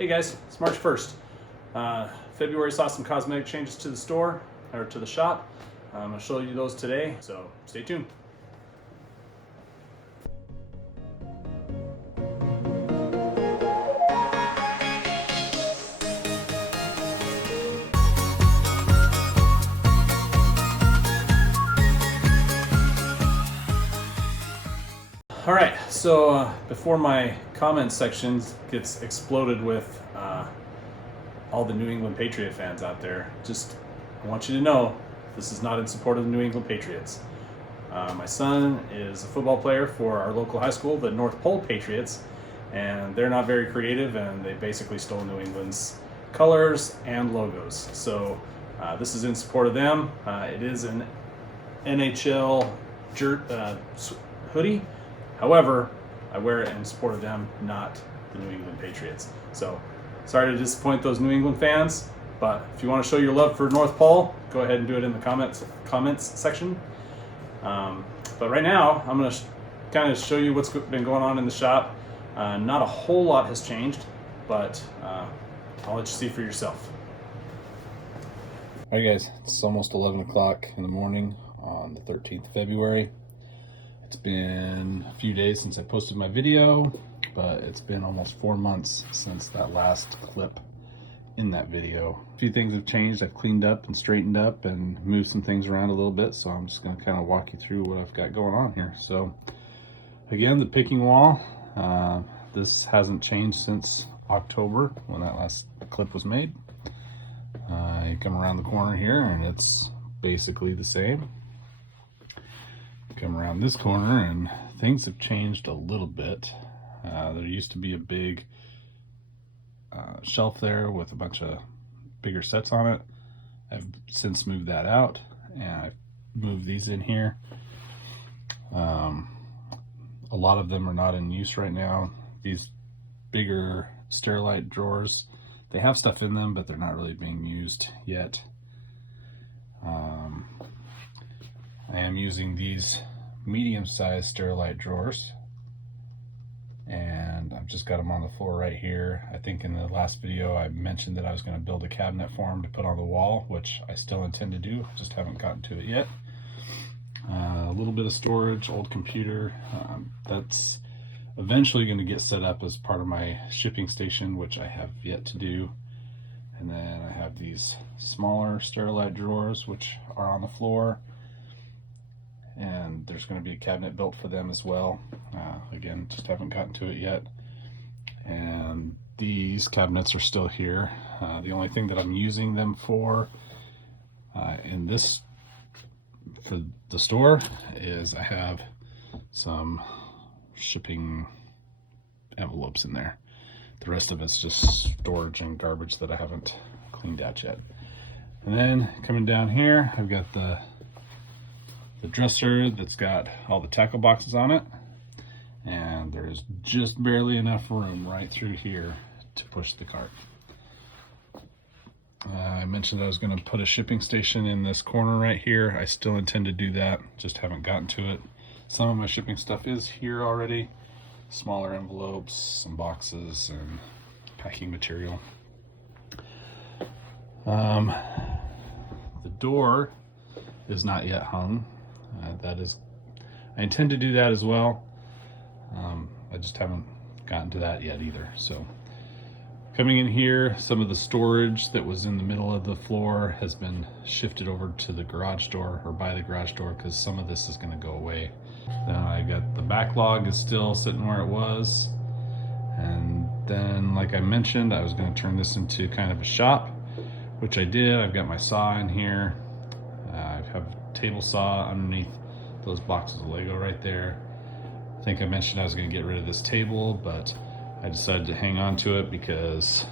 Hey guys, it's March 1st. February saw some cosmetic changes to the store, or to the shop. I'm going to show you those today, so stay tuned. All right, so before my comment section gets exploded with all the New England Patriot fans out there, I want you to know this is not in support of the New England Patriots. My son is a football player for our local high school, the North Pole Patriots, and they're not very creative, and they basically stole New England's colors and logos. So this is in support of them. It is an NHL hoodie. However, I wear it in support of them, not the New England Patriots. So, sorry to disappoint those New England fans, but if you want to show your love for North Pole, go ahead and do it in the comments section. But right now, I'm going to kind of show you what's been going on in the shop. Not a whole lot has changed, but I'll let you see for yourself. All right, guys, it's almost 11 o'clock in the morning on the 13th of February. It's been a few days since I posted my video, but it's been almost 4 months since that last clip in that video. A few things have changed. I've cleaned up and straightened up and moved some things around a little bit, so I'm just going to kind of walk you through what I've got going on here. So again, the picking wall, this hasn't changed since October when that last clip was made. You come around the corner here and it's basically the same. Come around this corner and things have changed a little bit. There used to be a big shelf there with a bunch of bigger sets on it. I've since moved that out and I've moved these in here. A lot of them are not in use right now. These bigger Sterilite drawers, they have stuff in them, but they're not really being used yet. I am using these medium-sized Sterilite drawers, and I've just got them on the floor right here. I think in the last video I mentioned that I was going to build a cabinet for them to put on the wall, which I still intend to do, just haven't gotten to it yet. A little bit of storage, old computer, that's eventually going to get set up as part of my shipping station, which I have yet to do. And then I have these smaller Sterilite drawers which are on the floor, and there's going to be a cabinet built for them as well. Again, just haven't gotten to it yet. And these cabinets are still here. The only thing that I'm using them for in this, for the store, is I have some shipping envelopes in there. The rest of it's just storage and garbage that I haven't cleaned out yet. And then coming down here, I've got the dresser that's got all the tackle boxes on it, and there's just barely enough room right through here to push the cart. I mentioned I was going to put a shipping station in this corner right here. I still intend to do that, just haven't gotten to it. Some of my shipping stuff is here already. Smaller envelopes, some boxes, and packing material. The door is not yet hung. I intend to do that as well. I just haven't gotten to that yet either. So coming in here, some of the storage that was in the middle of the floor has been shifted over to the garage door, or by the garage door, because some of this is going to go away. I got the backlog is still sitting where it was, and then like I mentioned, I was going to turn this into kind of a shop, which I did. I've got my saw in here. I have a table saw underneath those boxes of Lego right there. I think I mentioned I was going to get rid of this table, but I decided to hang on to it because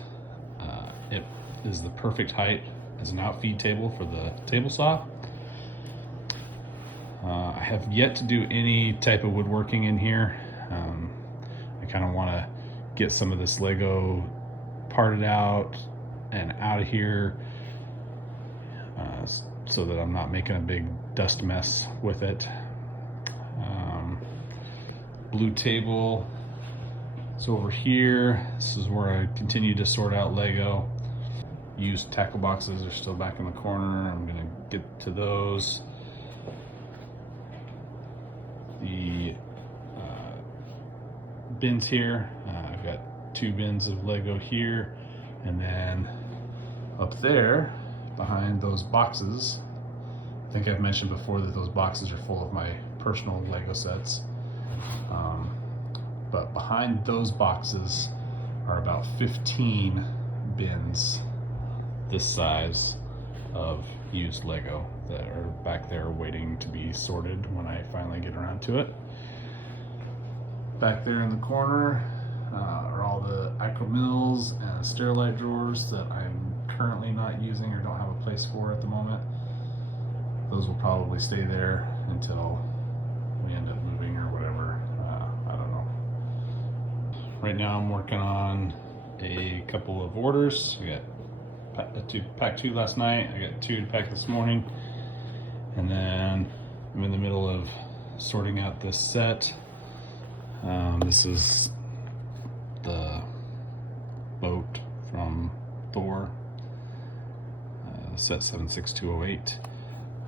it is the perfect height as an outfeed table for the table saw. I have yet to do any type of woodworking in here. I kind of want to get some of this Lego parted out and out of here so that I'm not making a big dust mess with it. Blue table So over here, this is where I continue to sort out Lego. Used tackle boxes are still back in the corner. I'm gonna get to those. The bins here, I've got 2 bins of Lego here, and then up there behind those boxes, I think I've mentioned before that those boxes are full of my personal Lego sets. But behind those boxes are about 15 bins this size of used Lego that are back there waiting to be sorted when I finally get around to it. Back there in the corner are all the Acromills and Sterilite drawers that I'm currently not using or don't have a place for at the moment. Those will probably stay there until we end up moving or whatever. I don't know. Right now I'm working on a couple of orders. I got packed 2 last night. I got 2 to pack this morning. And then I'm in the middle of sorting out this set. This is the boat from Thor, set 76208.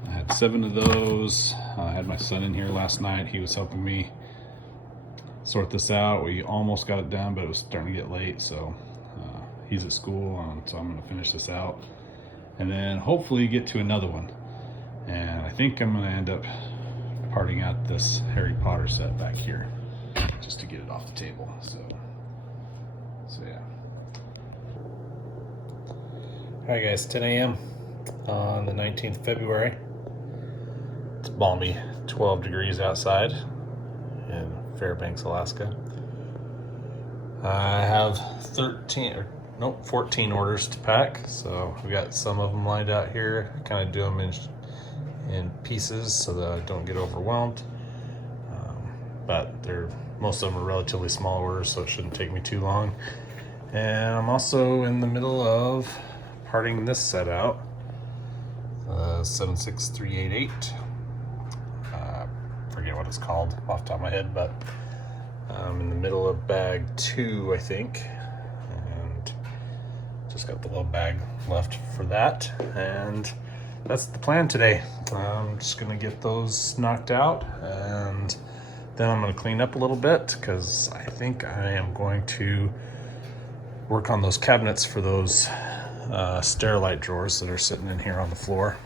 I had 7 of those. I had my son in here last night. He was helping me sort this out. We almost got it done, but it was starting to get late, so he's at school, so I'm going to finish this out and then hopefully get to another one. And I think I'm going to end up parting out this Harry Potter set back here just to get it off the table. So yeah. Alright guys, 10 a.m. on the 19th of February. It's balmy 12 degrees outside in Fairbanks, Alaska. I have 14 orders to pack, so we got some of them lined out here. I kind of do them in pieces so that I don't get overwhelmed. But most of them are relatively small orders, so it shouldn't take me too long. And I'm also in the middle of parting this set out, 76388. Forget what it's called off the top of my head, but I'm in the middle of bag 2, I think, and just got the little bag left for that. And that's the plan today. I'm just gonna get those knocked out, and then I'm gonna clean up a little bit because I think I am going to work on those cabinets for those Sterilite drawers that are sitting in here on the floor.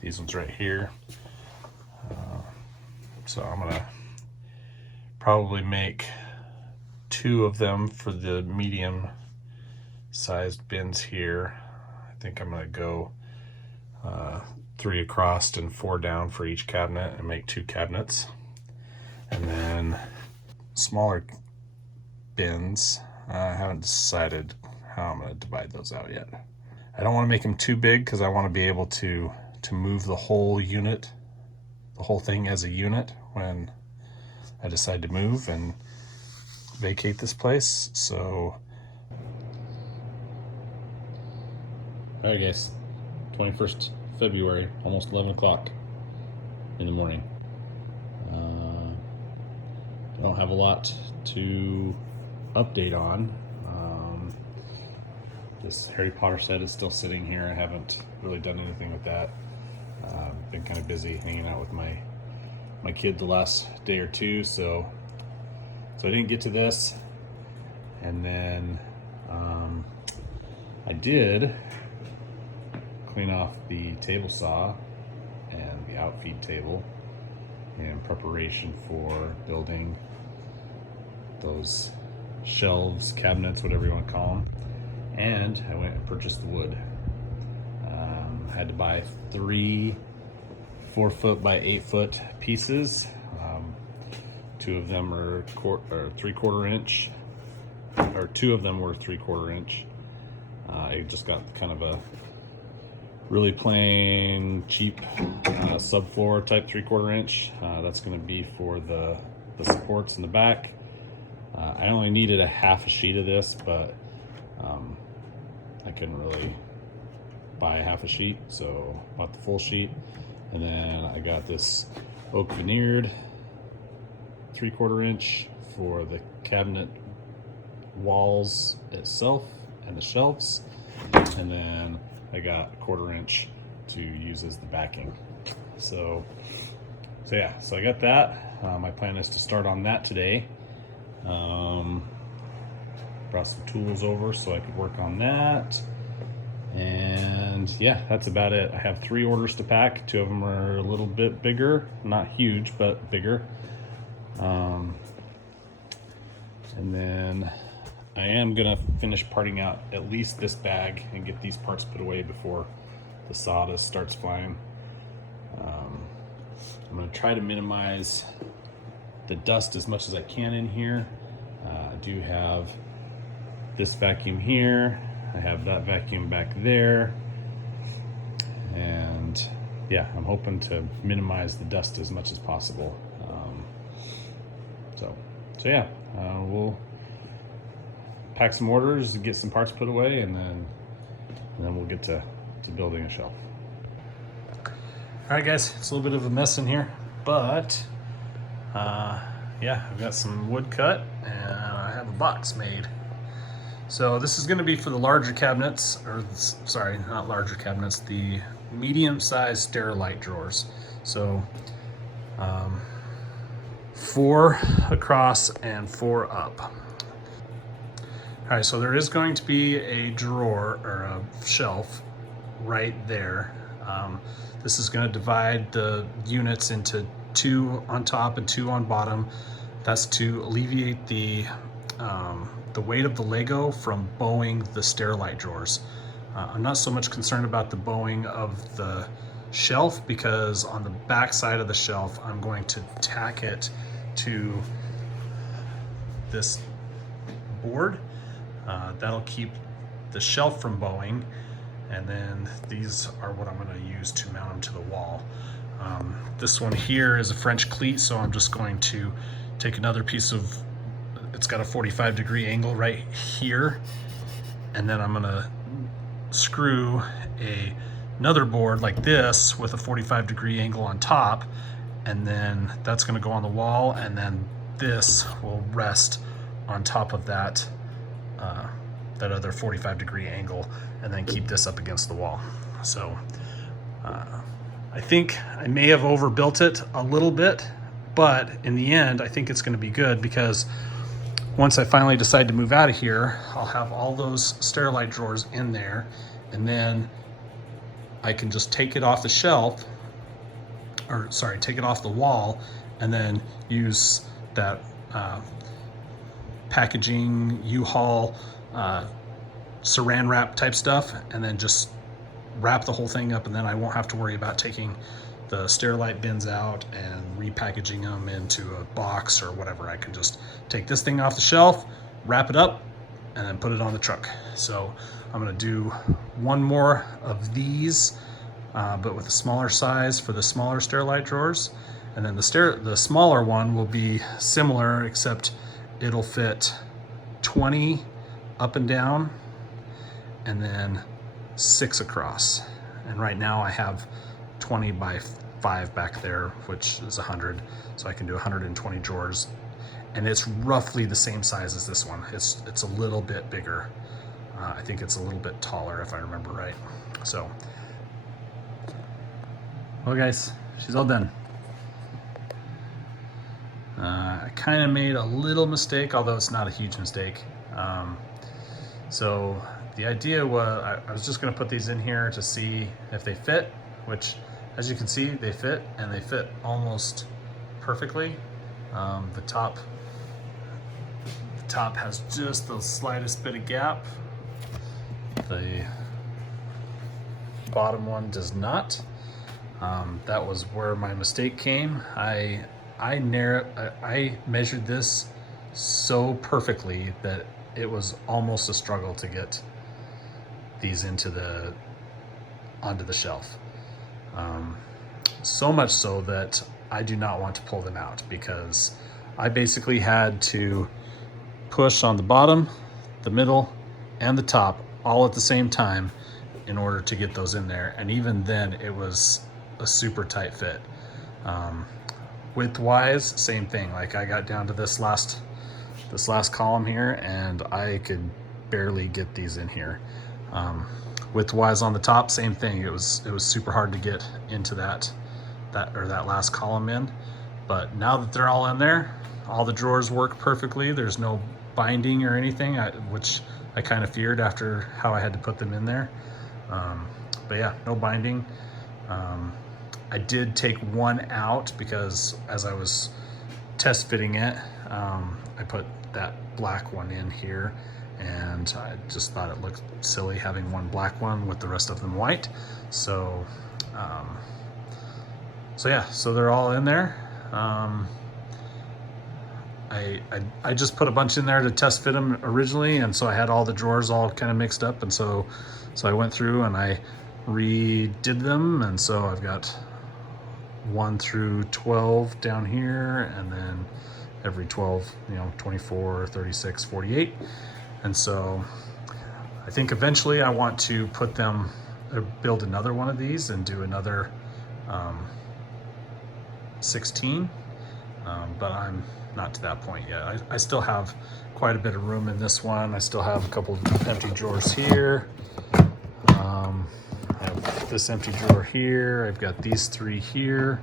These ones right here. So I'm gonna probably make 2 of them for the medium sized bins here. I think I'm gonna go 3 across and 4 down for each cabinet and make 2 cabinets. And then smaller bins, I haven't decided how I'm gonna divide those out yet. I don't wanna make them too big because I wanna be able to move the whole unit, the whole thing as a unit when I decide to move and vacate this place. So, all right guys, 21st February, almost 11 o'clock in the morning. I don't have a lot to update on. This Harry Potter set is still sitting here. I haven't really done anything with that. Been kind of busy hanging out with my kid the last day or 2, so I didn't get to this. And then I did clean off the table saw and the outfeed table in preparation for building those shelves, cabinets, whatever you want to call them. And I went and purchased the wood. I had to buy 3 4-foot by 8-foot pieces. 2 of them are 3/4 inch, or 2 of them were 3/4 inch. I just got kind of a really plain, cheap subfloor type 3/4 inch. That's going to be for the supports in the back. I only needed a half a sheet of this, but I couldn't really buy a half a sheet, so bought the full sheet. And then I got this oak veneered 3/4 inch for the cabinet walls itself and the shelves, and then I got 1/4 inch to use as the backing. So yeah, so I got that. My plan is to start on that today. Brought some tools over so I could work on that. And yeah, that's about it. I have 3 orders to pack. 2 of them are a little bit bigger, not huge, but bigger. And then I am gonna finish parting out at least this bag and get these parts put away before the sawdust starts flying. I'm gonna try to minimize the dust as much as I can in here. I do have this vacuum here. I have that vacuum back there. And yeah, I'm hoping to minimize the dust as much as possible. So yeah, we'll pack some orders, get some parts put away, and then we'll get to building a shelf. All right, guys, it's a little bit of a mess in here, but yeah, I've got some wood cut and I have a box made. So this is going to be for the larger cabinets, or sorry, not larger cabinets, the medium-sized Sterilite drawers. So 4 across and 4 up. All right, so there is going to be a drawer or a shelf right there. This is going to divide the units into 2 on top and 2 on bottom. That's to alleviate the weight of the Lego from bowing the Sterilite drawers. I'm not so much concerned about the bowing of the shelf, because on the back side of the shelf I'm going to tack it to this board. That'll keep the shelf from bowing, and then these are what I'm going to use to mount them to the wall. This one here is a French cleat, so I'm just going to take another piece of, it's got a 45-degree angle right here, and then I'm going to screw another board like this with a 45-degree angle on top, and then that's going to go on the wall, and then this will rest on top of that that other 45-degree angle, and then keep this up against the wall. So I think I may have overbuilt it a little bit, but in the end I think it's going to be good, because once I finally decide to move out of here, I'll have all those Sterilite drawers in there, and then I can just take it off the shelf, or sorry, take it off the wall, and then use that packaging U-Haul saran wrap type stuff, and then just wrap the whole thing up, and then I won't have to worry about taking the Sterilite bins out and repackaging them into a box or whatever. I can just take this thing off the shelf, wrap it up, and then put it on the truck. So I'm gonna do one more of these, but with a smaller size for the smaller Sterilite drawers. And then the smaller one will be similar, except it'll fit 20 up and down, and then 6 across. And right now I have 20 by 5 back there, which is 100. So I can do 120 drawers. And it's roughly the same size as this one. It's a little bit bigger. I think it's a little bit taller if I remember right. So, well guys, she's all done. I kind of made a little mistake, although it's not a huge mistake. So the idea was I was just going to put these in here to see if they fit, which as you can see they fit, and they fit almost perfectly. The top has just the slightest bit of gap. The bottom one does not. That was where my mistake came. I measured this so perfectly that it was almost a struggle to get these onto the shelf. So much so that I do not want to pull them out, because I basically had to push on the bottom, the middle, and the top all at the same time in order to get those in there. And even then it was a super tight fit. width-wise, same thing. Like I got down to this last column here, and I could barely get these in here. Width-wise on the top, same thing. It was super hard to get into that last column in. But now that they're all in there, all the drawers work perfectly. There's no binding or anything, which I kind of feared after how I had to put them in there. But yeah, no binding. I did take one out because as I was test fitting it, I put that black one in here, and I just thought it looked silly having one black one with the rest of them white. So yeah, so they're all in there. I just put a bunch in there to test fit them originally, and so I had all the drawers all kind of mixed up, and so I went through and I redid them, and so I've got 1 through 12 down here, and then every 12, 24, 36, 48. And so I think eventually I want to put them, build another one of these and do another 16, but I'm not to that point yet. I still have quite a bit of room in this one. I still have a couple empty drawers here. I have this empty drawer here. I've got these 3 here.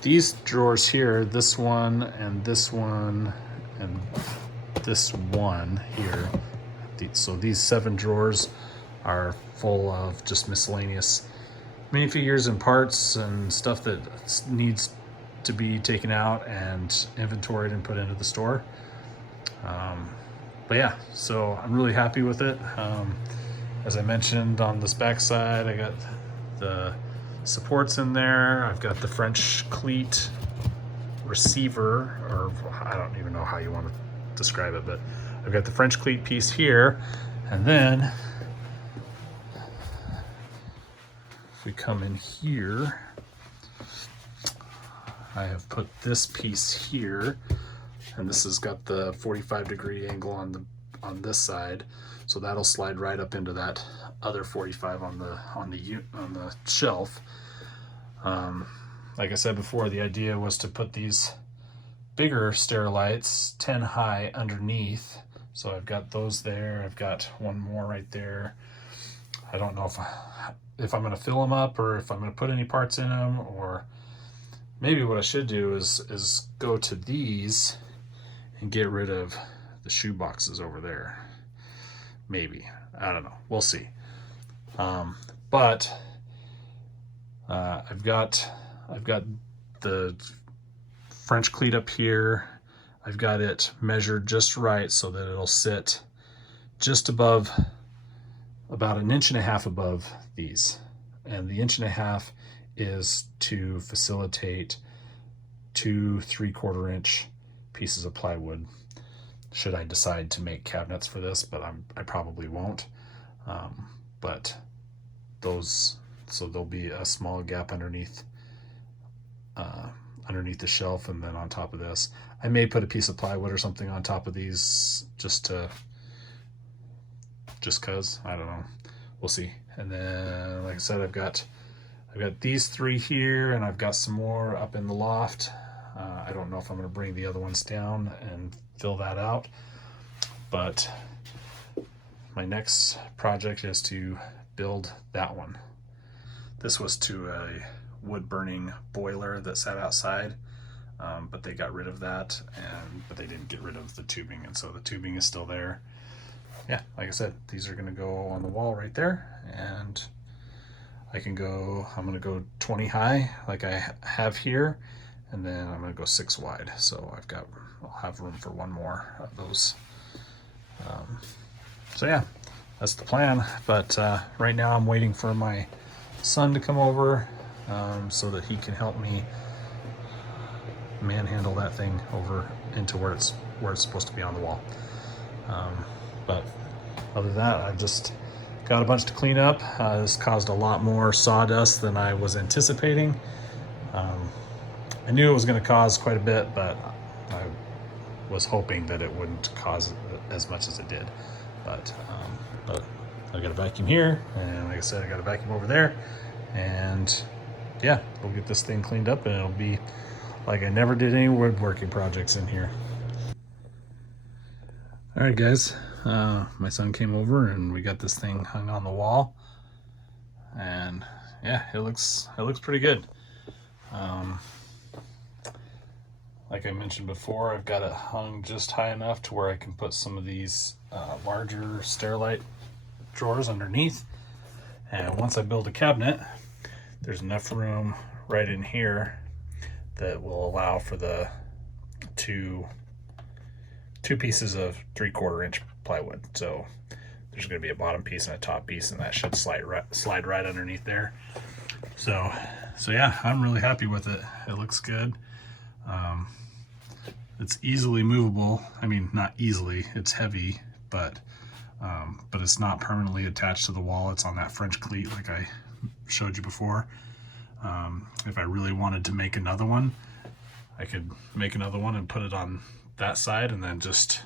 These drawers here, this one and this one and this one here. So these 7 drawers are full of just miscellaneous minifigures and parts and stuff that needs to be taken out and inventoried and put into the store. But yeah, so I'm really happy with it. As I mentioned, on this back side, I got the supports in there. I've got the French cleat receiver, or I don't even know how you want to describe it, but I've got the French cleat piece here. And then if we come in here, I have put this piece here, and this has got the 45-degree angle on this side, so that'll slide right up into that other 45 on the shelf. Like I said before, the idea was to put these bigger Sterillites 10 high underneath. So I've got those there. I've got one more right there. I don't know if I'm going to fill them up or if I'm going to put any parts in them, or maybe what I should do is go to these and get rid of the shoe boxes over there. Maybe. I don't know. We'll see. But I've got the French cleat up here. I've got it measured just right so that it'll sit just above, about 1.5 inches above these. And the 1.5 inches is to facilitate 2 3/4 inch pieces of plywood, should I decide to make cabinets for this, but I probably won't. But those, so there'll be a small gap underneath the shelf, and then on top of this, I may put a piece of plywood or something on top of these just cause, I don't know, we'll see. And then, like I said, I've got these 3 here, and I've got some more up in the loft. I don't know if I'm going to bring the other ones down and fill that out, but my next project is to build that one. This was to a wood burning boiler that sat outside, but they got rid of that, but they didn't get rid of the tubing, and so the tubing is still there. Yeah, like I said, these are going to go on the wall right there, and I'm going to go 20 high like I have here, and then I'm going to go 6 wide. So I'll have room for one more of those. So yeah, that's the plan. But right now I'm waiting for my son to come over so that he can help me manhandle that thing over into where it's supposed to be on the wall. But other than that, I've just got a bunch to clean up. This caused a lot more sawdust than I was anticipating. I knew it was going to cause quite a bit, but I was hoping that it wouldn't cause as much as it did. But I got a vacuum here, and like I said, I got a vacuum over there, and yeah, we'll get this thing cleaned up and it'll be like I never did any woodworking projects in here. All right, guys, my son came over and we got this thing hung on the wall, and yeah, it looks pretty good. Like I mentioned before, I've got it hung just high enough to where I can put some of these larger Sterilite drawers underneath. And once I build a cabinet, there's enough room right in here that will allow for the two pieces of 3/4 inch plywood. So there's going to be a bottom piece and a top piece, and that should slide right underneath there. So yeah, I'm really happy with it. It looks good. It's easily movable. I mean, not easily, it's heavy, but it's not permanently attached to the wall. It's on that French cleat like I showed you before. If I really wanted to make another one, I could make another one and put it on that side, and then just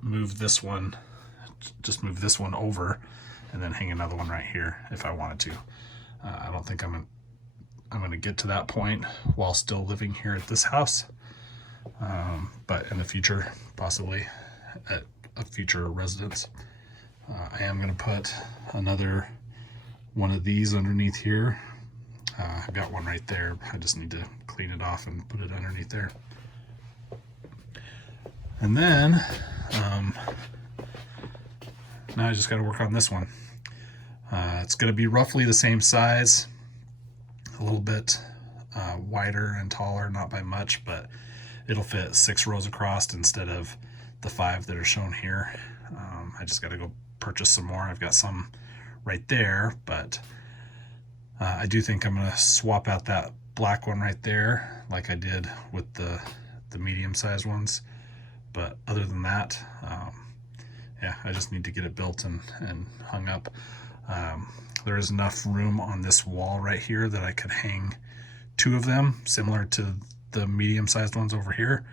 move this one over, and then hang another one right here if I wanted to. I don't think I'm gonna get to that point while still living here at this house. But in the future, possibly at a future residence, I am going to put another one of these underneath here. I've got one right there. I just need to clean it off and put it underneath there. And then now I just got to work on this one. It's going to be roughly the same size, a little bit wider and taller, not by much, but it'll fit 6 rows across instead of the 5 that are shown here. I just got to go purchase some more. I've got some right there, but I do think I'm going to swap out that black one right there like I did with the medium-sized ones. But other than that, yeah, I just need to get it built and hung up. There is enough room on this wall right here that I could hang 2 of them, similar to the medium-sized ones over here.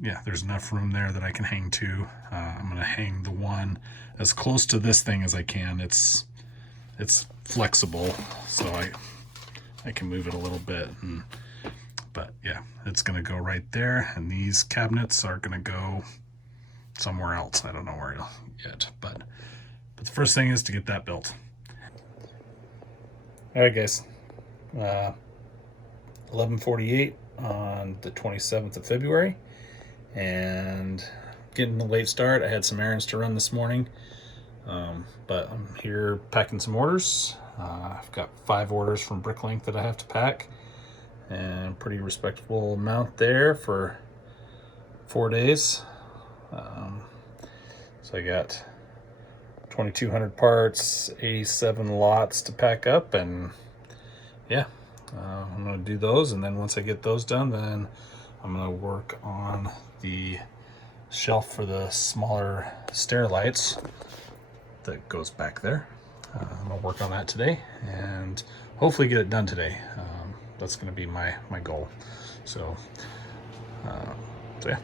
Yeah, there's enough room there that I can hang 2. I'm gonna hang the one as close to this thing as I can. It's flexible, so I can move it a little bit. But yeah, it's gonna go right there, and these cabinets are gonna go somewhere else. I don't know where yet, but the first thing is to get that built. All right, guys. 11:48 on the 27th of February, and getting a late start. I had some errands to run this morning, but I'm here packing some orders. I've got 5 orders from Bricklink that I have to pack, and pretty respectable amount there for 4 days. So I got 2,200 parts, 87 lots to pack up, and yeah, I'm going to do those, and then once I get those done, then I'm going to work on the shelf for the smaller Sterilites that goes back there. I'm going to work on that today and hopefully get it done today. That's going to be my goal. So yeah.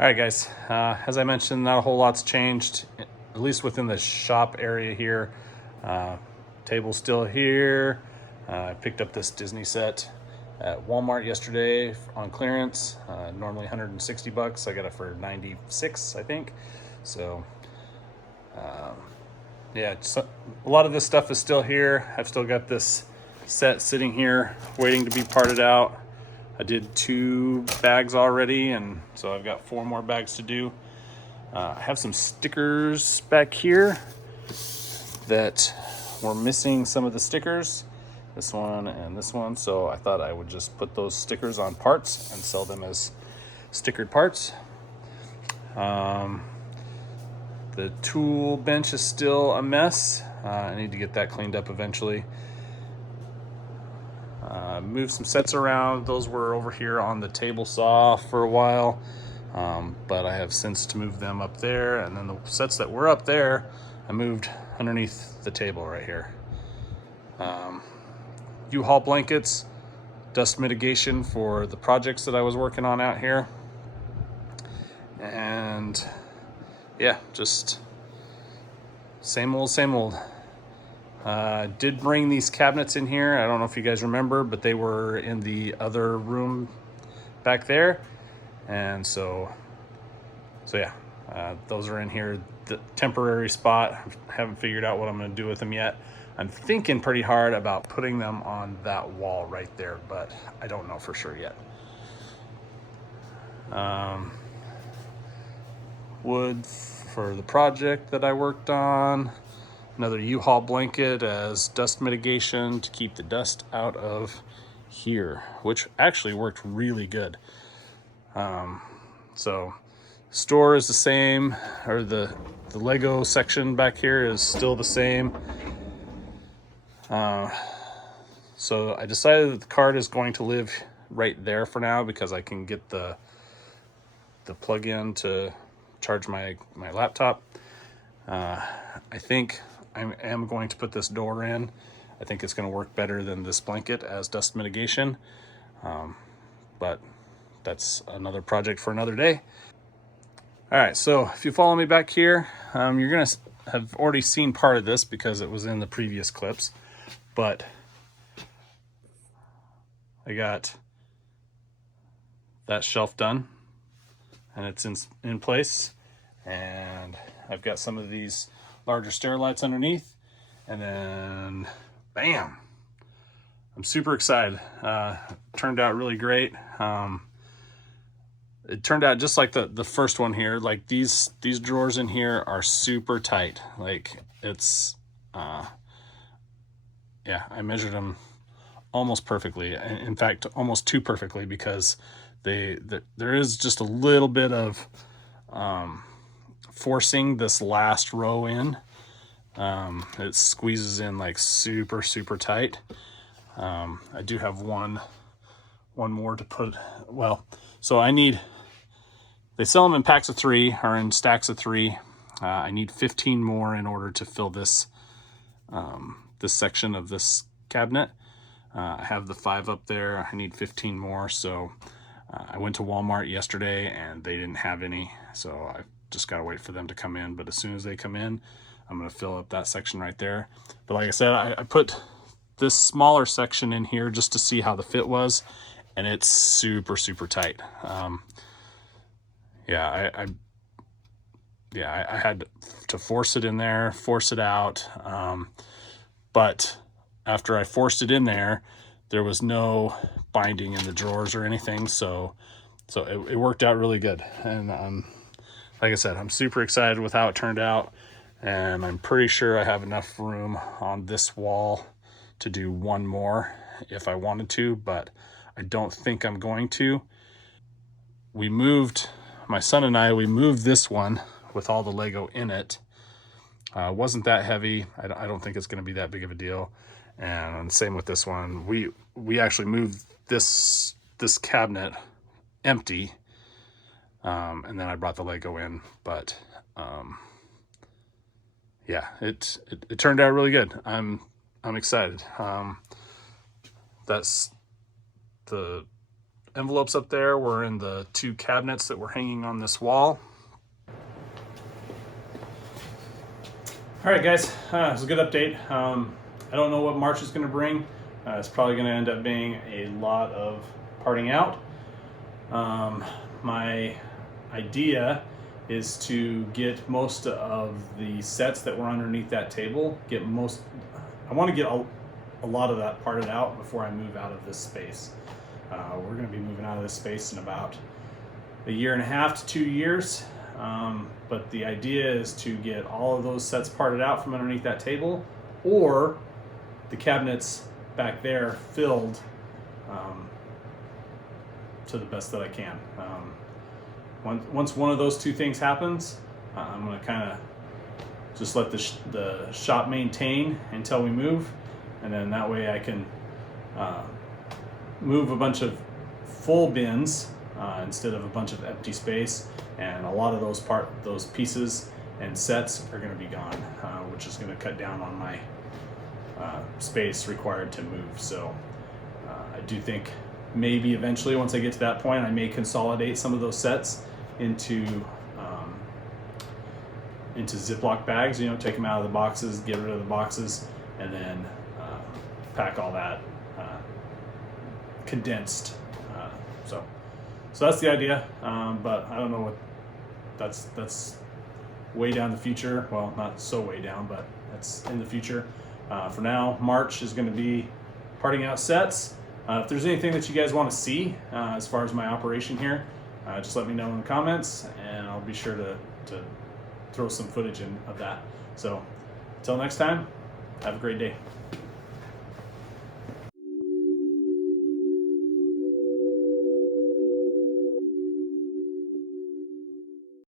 All right, guys. As I mentioned, not a whole lot's changed, at least within the shop area here. Table's still here. I picked up this Disney set at Walmart yesterday on clearance. Normally $160. I got it for $96, I think. So yeah, a lot of this stuff is still here. I've still got this set sitting here waiting to be parted out. I did 2 bags already, and so I've got 4 more bags to do. I have some stickers back here that were missing some of the stickers, this one and this one, so I thought I would just put those stickers on parts and sell them as stickered parts. The tool bench is still a mess. I need to get that cleaned up eventually. Moved some sets around. Those were over here on the table saw for a while, but I have since to move them up there, and then the sets that were up there I moved underneath the table right here. U-Haul blankets, dust mitigation for the projects that I was working on out here, and yeah, just same old. Did bring these cabinets in here. I don't know if you guys remember, but they were in the other room back there. And so yeah, those are in here. The temporary spot. I haven't figured out what I'm going to do with them yet. I'm thinking pretty hard about putting them on that wall right there, but I don't know for sure yet. Wood for the project that I worked on. Another U-Haul blanket as dust mitigation to keep the dust out of here, which actually worked really good. So store is the same, or the Lego section back here is still the same. So I decided that the cart is going to live right there for now because I can get the plug-in to charge my laptop. I think I am going to put this door in. I think it's going to work better than this blanket as dust mitigation. But that's another project for another day. All right, so if you follow me back here, you're going to have already seen part of this because it was in the previous clips, but I got that shelf done and it's in place, and I've got some of these larger stair lights underneath, and then bam, I'm super excited. Turned out really great. It turned out just like the first one here. Like these drawers in here are super tight. Like it's yeah, I measured them almost perfectly. In fact, almost too perfectly, because there is just a little bit of forcing this last row in. It squeezes in like super tight. I do have one more to put. Well, so they sell them in packs of 3 or in stacks of 3. I need 15 more in order to fill this this section of this cabinet. I have the 5 up there. I need 15 more. So I went to Walmart yesterday and they didn't have any. So I just got to wait for them to come in. But as soon as they come in, I'm going to fill up that section right there. But like I said, I put this smaller section in here just to see how the fit was. And it's super tight. Yeah, I had to force it in there, force it out. But after I forced it in there, there was no binding in the drawers or anything. So it worked out really good. And like I said, I'm super excited with how it turned out. And I'm pretty sure I have enough room on this wall to do one more if I wanted to, but I don't think I'm going to. My son and I moved this one with all the Lego in it. Wasn't that heavy. I don't think it's going to be that big of a deal. And same with this one. We actually moved this cabinet empty, and then I brought the Lego in. But yeah, it turned out really good. I'm excited. That's the envelopes up there were in the 2 cabinets that were hanging on this wall. All right, guys, it was a good update. I don't know what March is going to bring. It's probably going to end up being a lot of parting out. My idea is to get most of the sets that were underneath that table. I want to get a lot of that parted out before I move out of this space. We're going to be moving out of this space in about 1.5 to 2 years. But the idea is to get all of those sets parted out from underneath that table, or the cabinets back there filled to the best that I can. Once one of those 2 things happens, I'm going to kind of just let the shop maintain until we move, and then that way I can move a bunch of full bins instead of a bunch of empty space, and a lot of those pieces and sets are going to be gone, which is going to cut down on my space required to move. So I do think maybe eventually, once I get to that point, I may consolidate some of those sets into Ziploc bags. Take them out of the boxes, get rid of the boxes, and then pack all that condensed. So that's the idea. But I don't know what that's way down the future. Well, not so way down, but that's in the future. For now, March is going to be parting out sets. If there's anything that you guys want to see as far as my operation here, just let me know in the comments, and I'll be sure to throw some footage in of that. So until next time, have a great day.